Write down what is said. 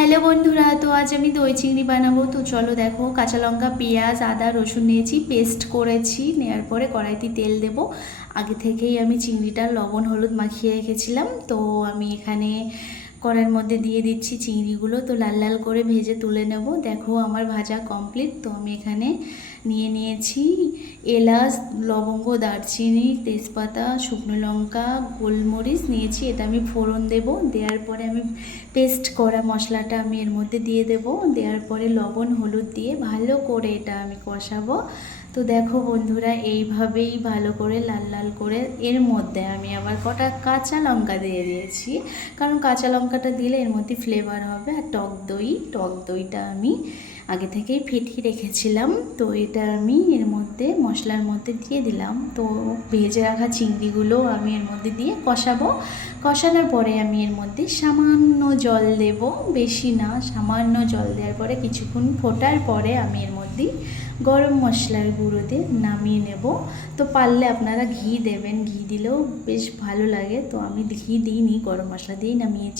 Hello বন্ধুরা, তো আজ আমি দই চিংড়ি বানাবো। তো চলো দেখো, কাঁচা লঙ্কা, পেঁয়াজ, আদা, রসুন নিয়েছি, পেস্ট করেছি। নেওয়ার পরে কড়াইতে তেল দেব। আগে থেকেই আমি চিংড়িটা লবণ হলুদ মাখিয়ে রেখেছিলাম। তো আমি এখানে কড়াইয়ের মধ্যে দিয়ে দিচ্ছি চিংড়িগুলো। তো লাল লাল করে ভেজে তুলে নেব। দেখো আমার ভাজা কমপ্লিট। তো আমি এখানে নিয়ে নিয়েছি এলাচ, লবঙ্গ, দারচিনি, তেজপাতা, শুকনো লঙ্কা, গোলমরিচ নিয়েছি। এটা আমি ফোড়ন দেব। দেওয়ার পরে আমি পেস্ট করা মশলাটা আমি এর মধ্যে দিয়ে দেব। দেওয়ার পরে লবণ হলুদ দিয়ে ভালো করে এটা আমি কষাবো। তো দেখো বন্ধুরা, এইভাবেই ভালো করে লাল লাল করে এর মধ্যে আমি আবার কটা কাঁচা লঙ্কা দিয়ে দিয়েছি, কারণ কাঁচা লঙ্কাটা দিলে এর মধ্যে ফ্লেভার হবে। আর টক দইটা আমি আগে থেকেই ফেটিয়ে রেখেছিলাম। তো এটা আমি এর মধ্যে মশলার মধ্যে দিয়ে দিলাম। তো ভেজে রাখা চিংড়িগুলো আমি এর মধ্যে দিয়ে কষাবো। কষানোর পরে আমি এর মধ্যে সামান্য জল দেব, বেশি না, সামান্য জল দেওয়ার পরে কিছুক্ষণ ফোটার পরে আমি এর মধ্যে গরম মশলার গুঁড়ো দিয়ে নামিয়ে নেব। তো পারলে আপনারা ঘি দেবেন, ঘি দিলেও বেশ ভালো লাগে। তো আমি ঘি দিইনি, গরম মশলা দিয়েই নামিয়েছি।